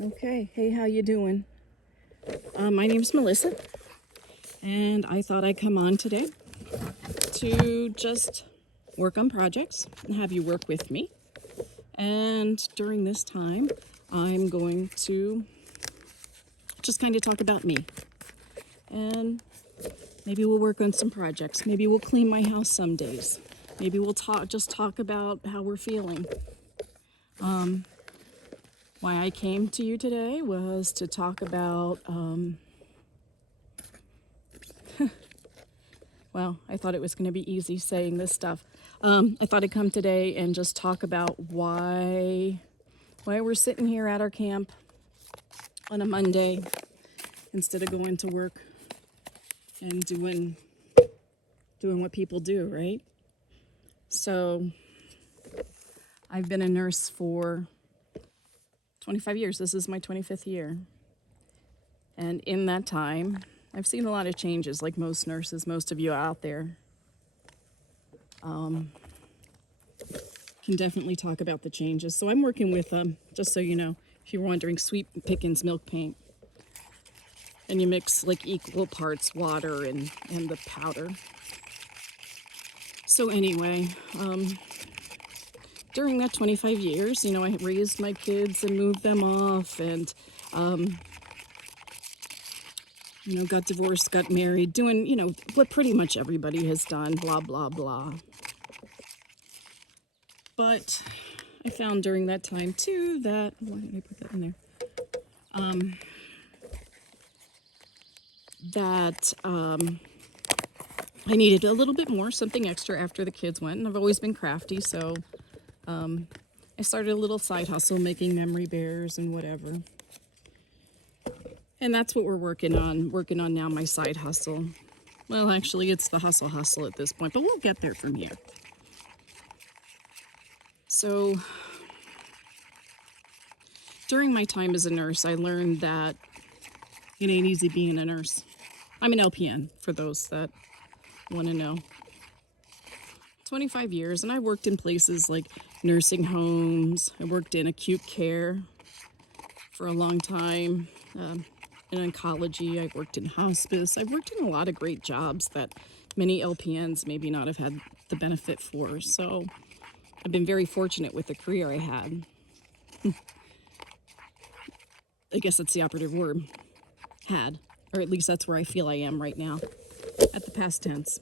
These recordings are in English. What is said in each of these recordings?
Okay, hey, how you doing? My name's Melissa, and I thought I'd come on today to just work on projects and have you work with me. And during this time, I'm going to just kind of talk about me. And maybe we'll work on some projects. Maybe we'll clean my house some days. Maybe we'll talk about how we're feeling. Why I came to you today was to talk about, well, I thought it was going to be easy saying this stuff. I thought I'd come today and just talk about why we're sitting here at our camp on a Monday instead of going to work and doing what people do, right? So I've been a nurse for 25 years. This is my 25th year. And in that time, I've seen a lot of changes, like most nurses, most of you out there. Can definitely talk about the changes. So I'm working with, just so you know, if you're wondering, Sweet Pickins milk paint. And you mix like equal parts water and the powder. So anyway, during that 25 years, you know, I raised my kids and moved them off and, you know, got divorced, got married, doing, you know, what pretty much everybody has done, blah, blah, blah. But I found during that time, too, that, why did I put that in there? I needed a little bit more, something extra after the kids went, and I've always been crafty, so I started a little side hustle making memory bears and whatever. And that's what we're working on now, my side hustle. Well, actually, it's the hustle at this point, but we'll get there from here. So during my time as a nurse, I learned that it ain't easy being a nurse. I'm an LPN, for those that want to know. 25 years, and I worked in places like nursing homes. I worked in acute care for a long time. In oncology, I've worked in hospice. I've worked in a lot of great jobs that many LPNs maybe not have had the benefit for. So I've been very fortunate with the career I had. I guess that's the operative word. Had. Or at least that's where I feel I am right now, at the past tense.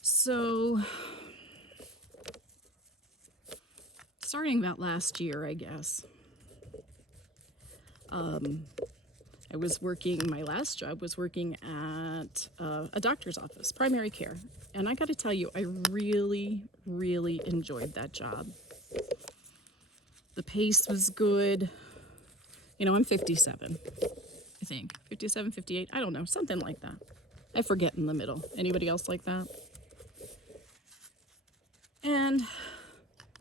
So, starting about last year, I guess, I was working, my last job was working at a doctor's office, primary care. And I got to tell you, I really, really enjoyed that job. The pace was good. You know, I'm 57, I think. 57, 58, I don't know, something like that. I forget in the middle. Anybody else like that? And,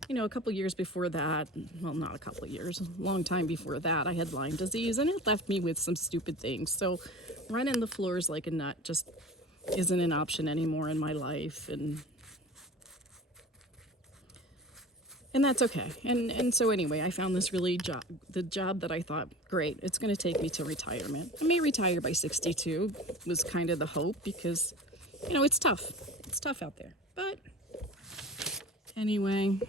you know, a couple years before that, well, not a couple years, a long time before that, I had Lyme disease, and it left me with some stupid things. So running the floors like a nut just isn't an option anymore in my life, and that's okay. And so anyway, I found this really the job that I thought, great, it's going to take me to retirement. I may retire by 62, was kind of the hope, because, you know, it's tough. It's tough out there. But anyway,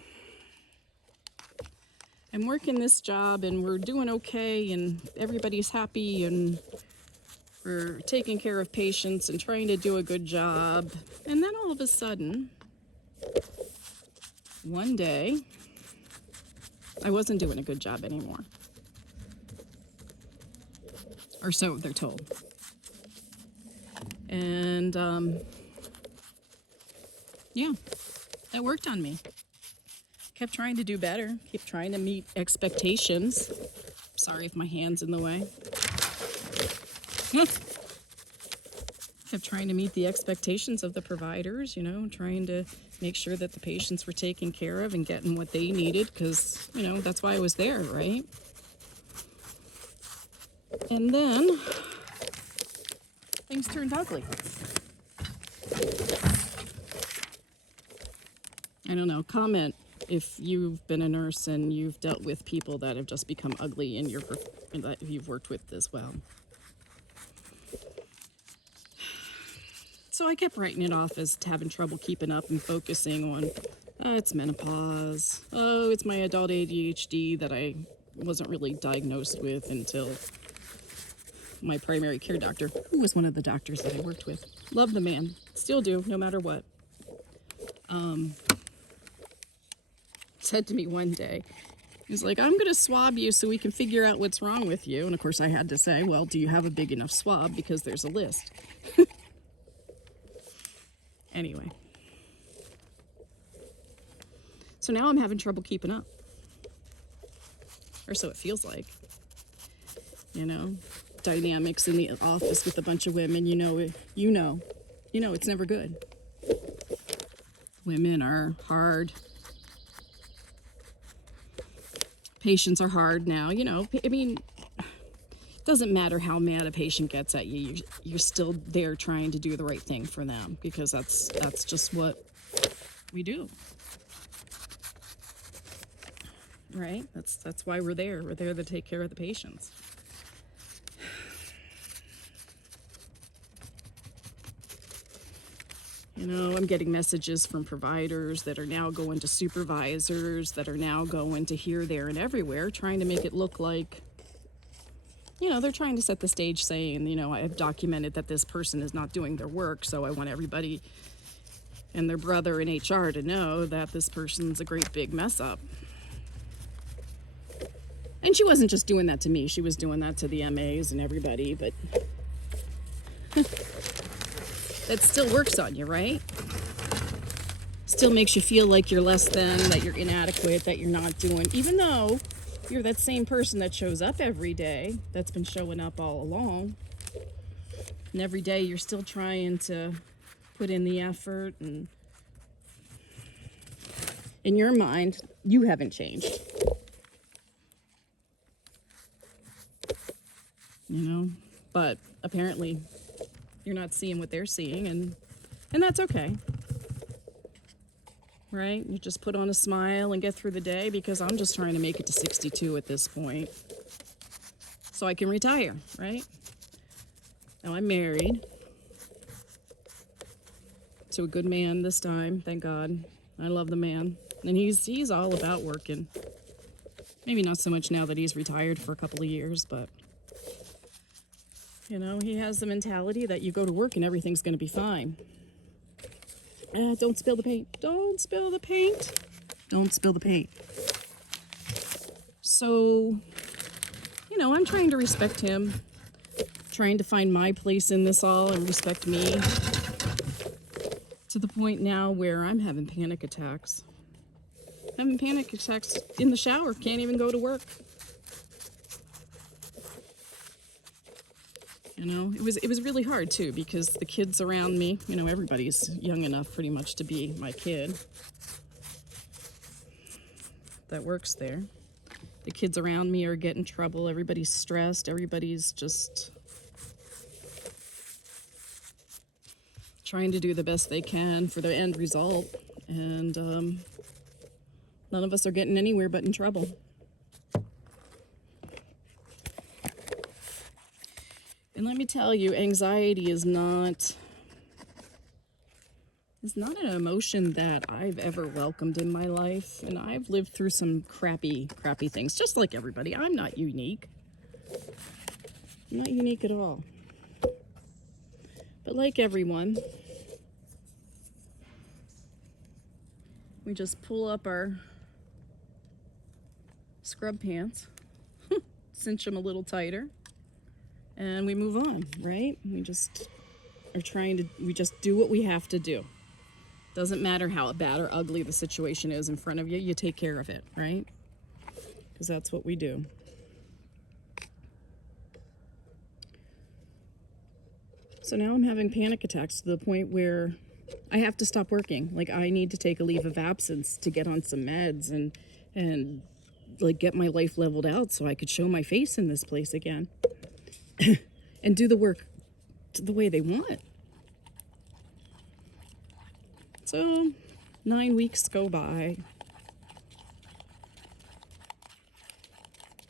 I'm working this job, and we're doing okay, and everybody's happy, and we're taking care of patients and trying to do a good job. And then all of a sudden, one day, I wasn't doing a good job anymore. Or so they're told. And, yeah, that worked on me. Kept trying to do better. Kept trying to meet expectations. Sorry if my hand's in the way. Kept trying to meet the expectations of the providers, you know, trying to make sure that the patients were taken care of and getting what they needed, because, you know, that's why I was there, right? And then things turned ugly. I don't know, comment if you've been a nurse and you've dealt with people that have just become ugly in your that you've worked with as well. So I kept writing it off as having trouble keeping up and focusing on, it's menopause. Oh, it's my adult ADHD that I wasn't really diagnosed with until my primary care doctor, who was one of the doctors that I worked with. Love the man. Still do, no matter what. Said to me one day, he was like, I'm going to swab you so we can figure out what's wrong with you. And of course I had to say, well, do you have a big enough swab? Because there's a list. Anyway. So now I'm having trouble keeping up. Or so it feels like. You know, dynamics in the office with a bunch of women, you know, it's never good. Women are hard. Patients are hard now, you know. I mean, it doesn't matter how mad a patient gets at you. You're still there trying to do the right thing for them, because that's just what we do. Right? That's why we're there. We're there to take care of the patients. You know, I'm getting messages from providers that are now going to supervisors, that are now going to here, there, and everywhere, trying to make it look like, you know, they're trying to set the stage saying, you know, I've documented that this person is not doing their work, so I want everybody and their brother in HR to know that this person's a great big mess up. And she wasn't just doing that to me, she was doing that to the MAs and everybody, but that still works on you, right? Still makes you feel like you're less than, that you're inadequate, that you're not doing, even though you're that same person that shows up every day, that's been showing up all along. And every day you're still trying to put in the effort, and in your mind, you haven't changed. You know, but apparently you're not seeing what they're seeing, and that's okay. Right? You just put on a smile and get through the day, because I'm just trying to make it to 62 at this point so I can retire, right? Now I'm married to a good man this time, thank God. I love the man. And he's all about working. Maybe not so much now that he's retired for a couple of years, but you know, he has the mentality that you go to work and everything's going to be fine. Don't spill the paint. Don't spill the paint. Don't spill the paint. So, you know, I'm trying to respect him. Trying to find my place in this all and respect me. To the point now where I'm having panic attacks. Having panic attacks in the shower. Can't even go to work. You know, it was really hard too, because the kids around me, you know, everybody's young enough pretty much to be my kid that works there. The kids around me are getting in trouble. Everybody's stressed. Everybody's just trying to do the best they can for the end result. And none of us are getting anywhere but in trouble. And let me tell you, anxiety is not an emotion that I've ever welcomed in my life. And I've lived through some crappy things, just like everybody. I'm not unique. I'm not unique at all. But like everyone, we just pull up our scrub pants, cinch them a little tighter, and we move on, right? We just do what we have to do. Doesn't matter how bad or ugly the situation is in front of you, you take care of it, right? Because that's what we do. So now I'm having panic attacks to the point where I have to stop working. Like, I need to take a leave of absence to get on some meds and like get my life leveled out so I could show my face in this place again. And do the work the way they want. So 9 weeks go by.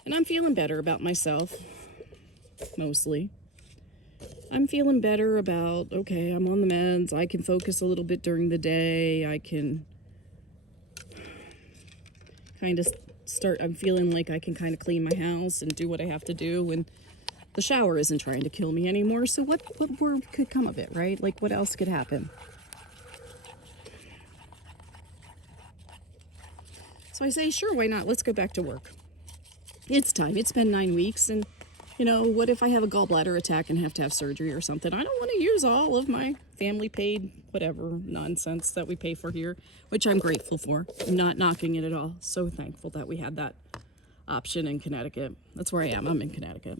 And I'm feeling better about myself, mostly. I'm feeling better about, okay, I'm on the meds. I can focus a little bit during the day. I can kind of I'm feeling like I can kind of clean my house and do what I have to do. And the shower isn't trying to kill me anymore. So what more could come of it, right? Like, what else could happen? So I say, sure, why not? Let's go back to work. It's time. It's been 9 weeks, and what if I have a gallbladder attack and have to have surgery or something? I don't want to use all of my family paid whatever nonsense that we pay for here, which I'm grateful for. I'm not knocking it at all. So thankful that we had that option in Connecticut. That's where I am. I'm in Connecticut.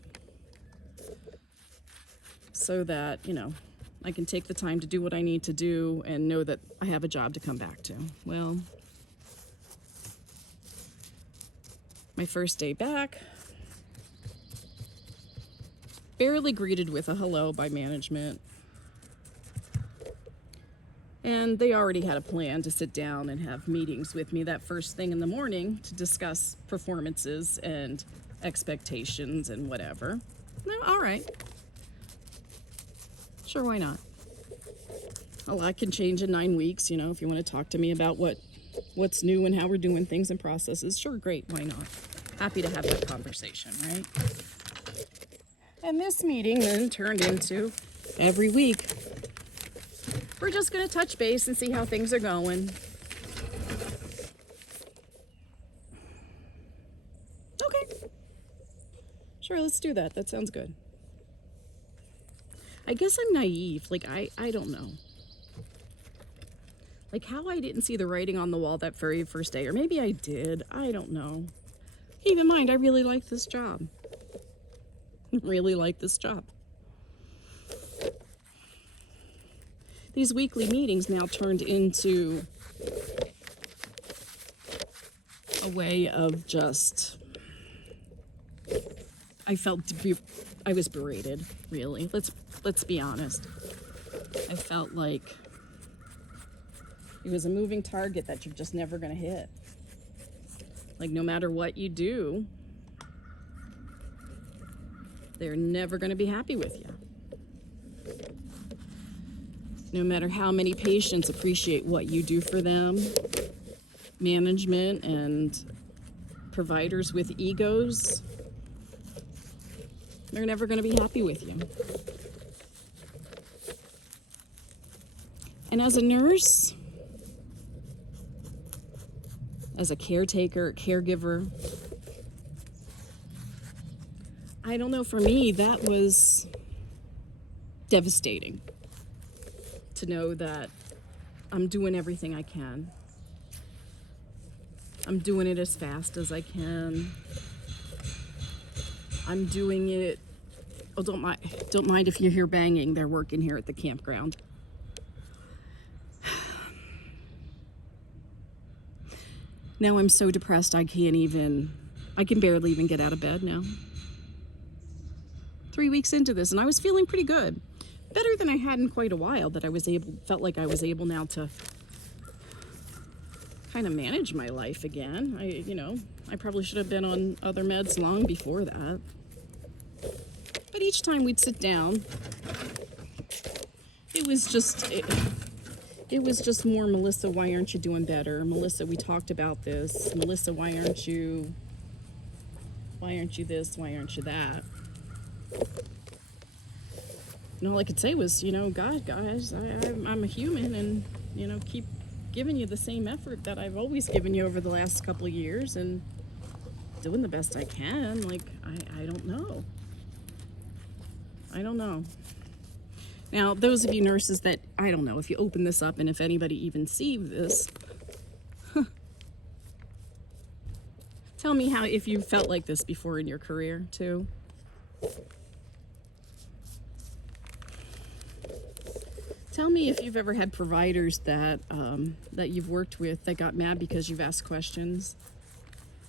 So that, I can take the time to do what I need to do and know that I have a job to come back to. Well, my first day back, barely greeted with a hello by management. And they already had a plan to sit down and have meetings with me that first thing in the morning to discuss performances and expectations and whatever. No, all right. Sure, why not? A lot can change in 9 weeks, if you want to talk to me about what's new and how we're doing things and processes. Sure, great, why not? Happy to have that conversation, right? And this meeting then turned into every week. We're just going to touch base and see how things are going. Okay. Sure, let's do that. That sounds good. I guess I'm naive. Like, I don't know. Like, how I didn't see the writing on the wall that very first day. Or maybe I did. I don't know. Keep in mind, I really like this job. Really like this job. These weekly meetings now turned into a way of just, I was berated, really. Let's be honest. I felt like it was a moving target that you're just never going to hit. Like, no matter what you do, they're never going to be happy with you. No matter how many patients appreciate what you do for them, management and providers with egos, they're never going to be happy with you. And as a nurse, as a caretaker, caregiver, I don't know, for me, that was devastating to know that I'm doing everything I can. I'm doing it as fast as I can. I'm doing it, don't mind if you hear banging. They're working here at the campground. Now I'm so depressed I can barely even get out of bed now. 3 weeks into this, and I was feeling pretty good. Better than I had in quite a while, that felt like I was able now to kind of manage my life again. I probably should have been on other meds long before that. But each time we'd sit down, it was just more, Melissa, why aren't you doing better? Melissa, we talked about this. Melissa, why aren't you this? Why aren't you that? And all I could say was, God, guys, I'm a human, and, keep giving you the same effort that I've always given you over the last couple of years, and doing the best I can. Like, I don't know. I don't know. Now, those of you nurses that, I don't know, if you open this up and if anybody even sees this, tell me if you felt like this before in your career, too. Tell me if you've ever had providers that you've worked with that got mad because you've asked questions.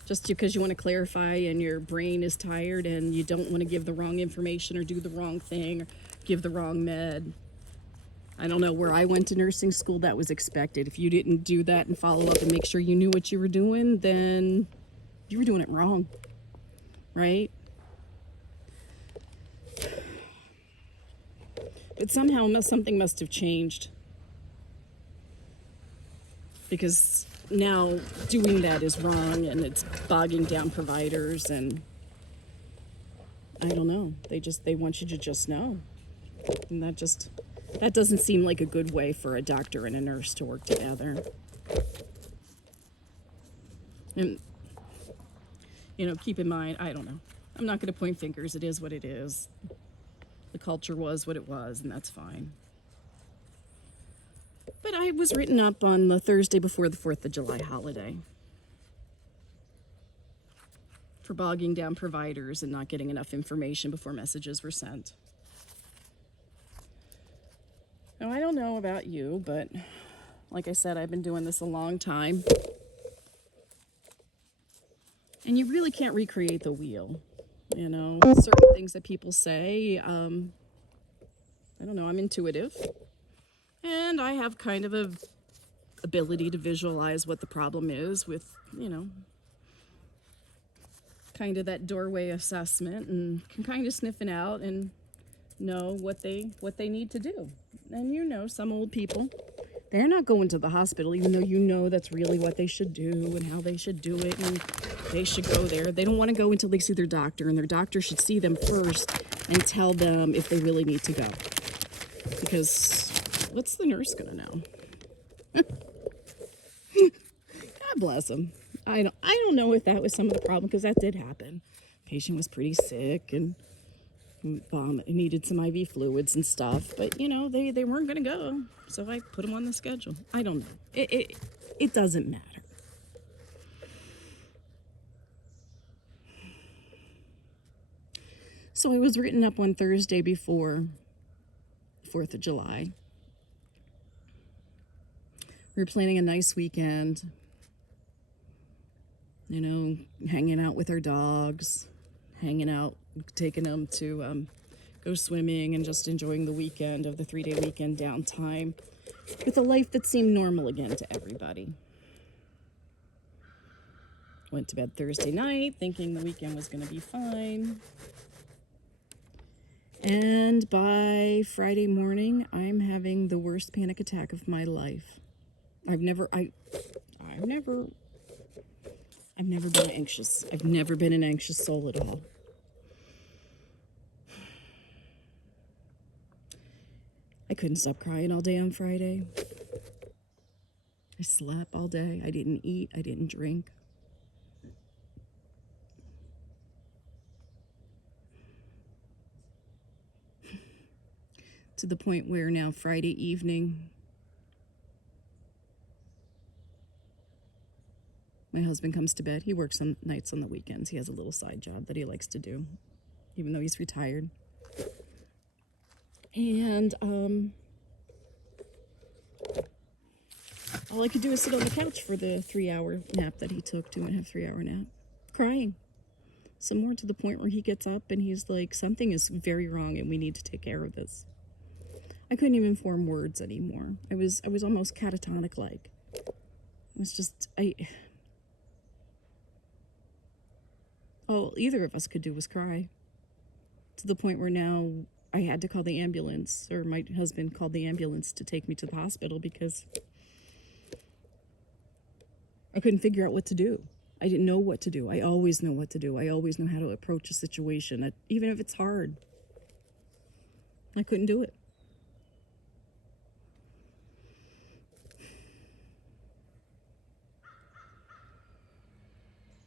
Just because you want to clarify and your brain is tired and you don't want to give the wrong information or do the wrong thing or give the wrong med. I don't know, where I went to nursing school, that was expected. If you didn't do that and follow up and make sure you knew what you were doing, then you were doing it wrong. right? But somehow something must have changed, because now doing that is wrong and it's bogging down providers, and I don't know. They want you to just know. And that doesn't seem like a good way for a doctor and a nurse to work together. And, keep in mind, I don't know. I'm not going to point fingers. It is what it is. The culture was what it was, and that's fine. But I was written up on the Thursday before the 4th of July holiday for bogging down providers and not getting enough information before messages were sent. Now, I don't know about you, but like I said, I've been doing this a long time. And you really can't recreate the wheel. Certain things that people say, I don't know, I'm intuitive. And I have kind of a ability to visualize what the problem is with, kind of that doorway assessment, and can kind of sniff it out and know what they need to do. And some old people, they're not going to the hospital, even though that's really what they should do and how they should do it, and they should go there. They don't want to go until they see their doctor, and their doctor should see them first and tell them if they really need to go. Because what's the nurse gonna know? God bless them. I don't know if that was some of the problem, because that did happen. Patient was pretty sick and needed some IV fluids and stuff, but they weren't gonna go, so I put them on the schedule. I don't know. It doesn't matter. So I was written up on Thursday before 4th of July. We were planning a nice weekend, hanging out with our dogs, taking them to go swimming, and just enjoying the weekend of the 3-day weekend downtime with a life that seemed normal again to everybody. Went to bed Thursday night thinking the weekend was going to be fine. And by Friday morning, I'm having the worst panic attack of my life. I've never been anxious. I've never been an anxious soul at all. I couldn't stop crying all day on Friday. I slept all day. I didn't eat. I didn't drink. To the point where now Friday evening, my husband comes to bed. He works on nights on the weekends. He has a little side job that he likes to do, even though he's retired. And all I could do is sit on the couch for the 3-hour nap that he took, 2.5, 3-hour nap, crying. Some more, to the point where he gets up and he's like, something is very wrong and we need to take care of this. I couldn't even form words anymore. I was almost catatonic like. It was just, all either of us could do was cry. To the point where now I had to call the ambulance, or my husband called the ambulance to take me to the hospital, because I couldn't figure out what to do. I didn't know what to do. I always know what to do. I always know how to approach a situation, even if it's hard. I couldn't do it.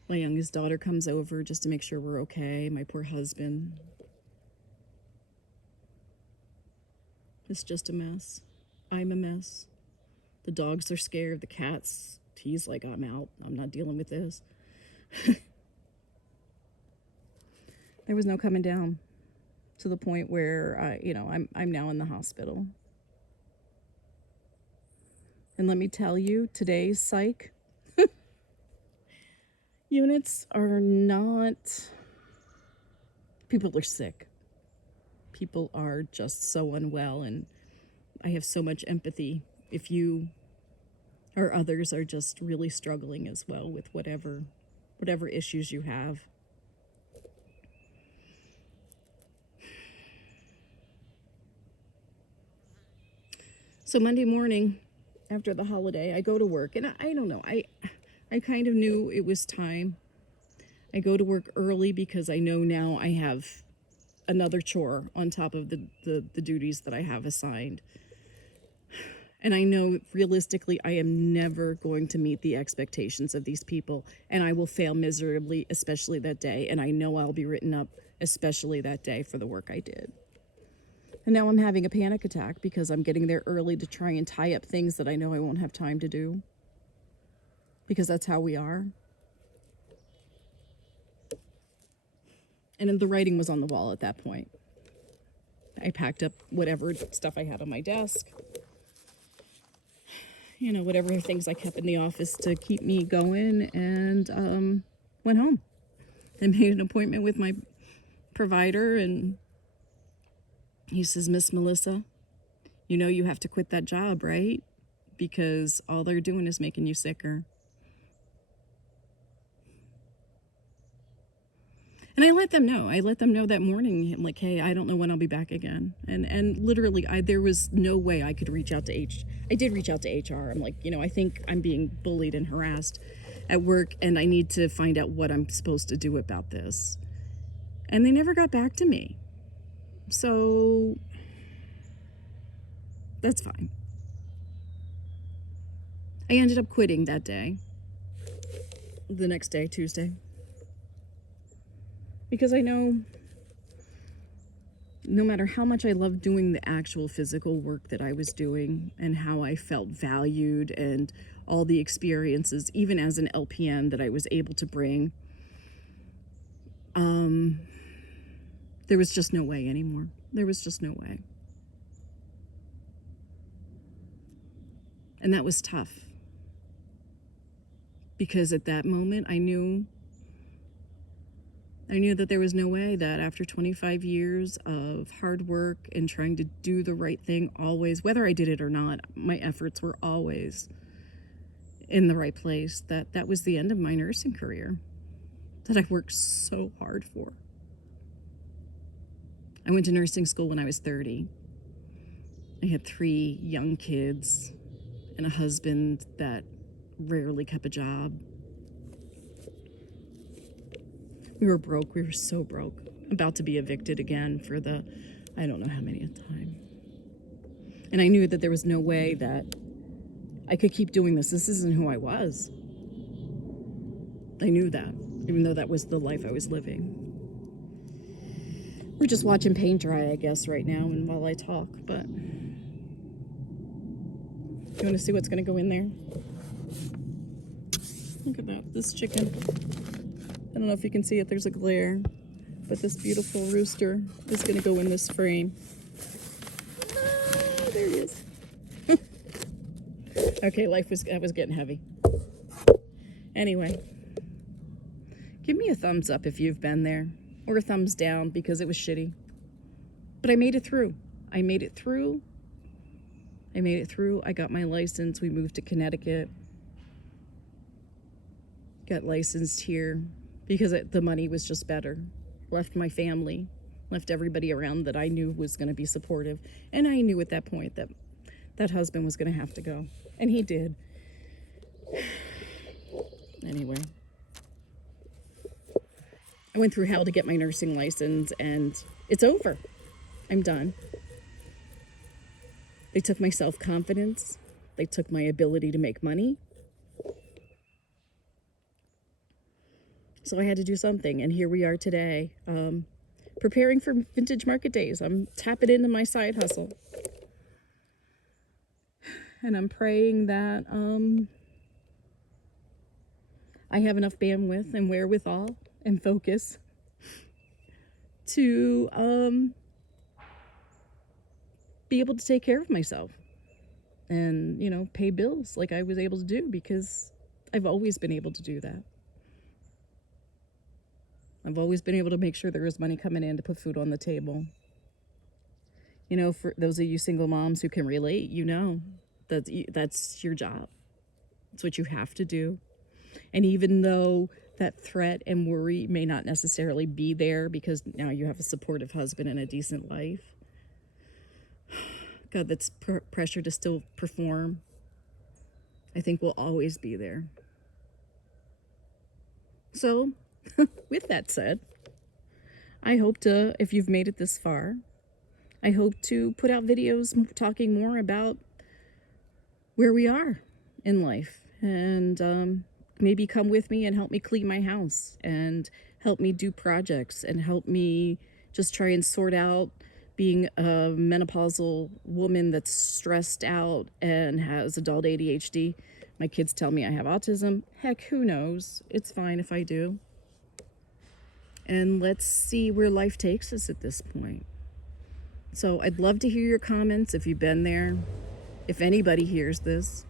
My youngest daughter comes over just to make sure we're okay. My poor husband. It's just a mess. I'm a mess. The dogs are scared. The cats, he's like, I'm out. I'm not dealing with this. There was no coming down, to the point where I'm now in the hospital. And let me tell you, today's psych units are not, people are sick. People are just so unwell, and I have so much empathy if you or others are just really struggling as well with whatever issues you have. So Monday morning after the holiday, I go to work, and I don't know, I kind of knew it was time. I go to work early because I know now I have another chore on top of the duties that I have assigned. And I know realistically I am never going to meet the expectations of these people, and I will fail miserably, especially that day. And I know I'll be written up, especially that day, for the work I did. And now I'm having a panic attack because I'm getting there early to try and tie up things that I know I won't have time to do. Because that's how we are. And the writing was on the wall at that point. I packed up whatever stuff I had on my desk. You know, whatever things I kept in the office to keep me going, and went home. And made an appointment with my provider, and he says, "Miss Melissa, you know you have to quit that job, right? Because all they're doing is making you sicker." And I let them know. I let them know that morning, like, hey, I don't know when I'll be back again. And literally, there was no way I could reach out to I did reach out to HR. I'm like, I think I'm being bullied and harassed at work, and I need to find out what I'm supposed to do about this. And they never got back to me. So that's fine. I ended up quitting that day. The next day, Tuesday. Because I know no matter how much I loved doing the actual physical work that I was doing and how I felt valued and all the experiences, even as an LPN, that I was able to bring, there was just no way anymore. There was just no way. And that was tough. Because at that moment, I knew that there was no way that after 25 years of hard work and trying to do the right thing always, whether I did it or not, my efforts were always in the right place, that was the end of my nursing career that I worked so hard for. I went to nursing school when I was 30. I had 3 young kids and a husband that rarely kept a job. We were broke. We were so broke. About to be evicted again for the, I don't know how many time. And I knew that there was no way that I could keep doing this. This isn't who I was. I knew that, even though that was the life I was living. We're just watching paint dry, I guess, right now, and while I talk, but you want to see what's going to go in there? Look at that, this chicken. I don't know if you can see it, there's a glare, but this beautiful rooster is going to go in this frame. Ah, there it is. Okay, that was getting heavy. Anyway, give me a thumbs up if you've been there, or a thumbs down because it was shitty. But I made it through. I made it through. I got my license. We moved to Connecticut. Got licensed here because the money was just better. Left my family, left everybody around that I knew was going to be supportive. And I knew at that point that husband was going to have to go. And he did. Anyway. I went through hell to get my nursing license, and it's over. I'm done. They took my self-confidence. They took my ability to make money. So I had to do something, and here we are today, preparing for Vintage Market Days. I'm tapping into my side hustle. And I'm praying that I have enough bandwidth and wherewithal and focus to be able to take care of myself and, pay bills like I was able to do, because I've always been able to do that. I've always been able to make sure there was money coming in to put food on the table. For those of you single moms who can relate, that's your job. It's what you have to do. And even though that threat and worry may not necessarily be there because now you have a supportive husband and a decent life, God, that's pressure to still perform, I think will always be there. So, with that said, I hope to, if you've made it this far, I hope to put out videos talking more about where we are in life, and maybe come with me and help me clean my house and help me do projects and help me just try and sort out being a menopausal woman that's stressed out and has adult ADHD. My kids tell me I have autism. Heck, who knows? It's fine if I do. And let's see where life takes us at this point. So I'd love to hear your comments if you've been there. If anybody hears this.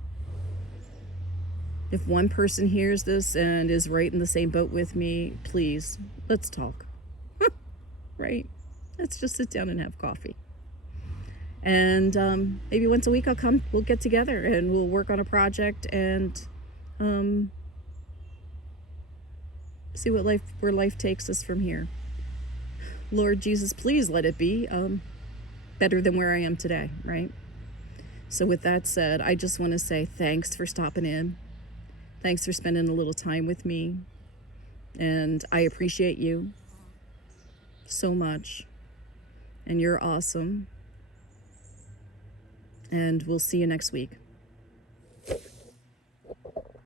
If one person hears this and is right in the same boat with me, please, let's talk. Right? Let's just sit down and have coffee. And maybe once a week we'll get together and we'll work on a project and see where life takes us from here. Lord Jesus, please let it be better than where I am today, right? So with that said, I just want to say thanks for stopping in. Thanks for spending a little time with me. And I appreciate you so much. And you're awesome. And we'll see you next week.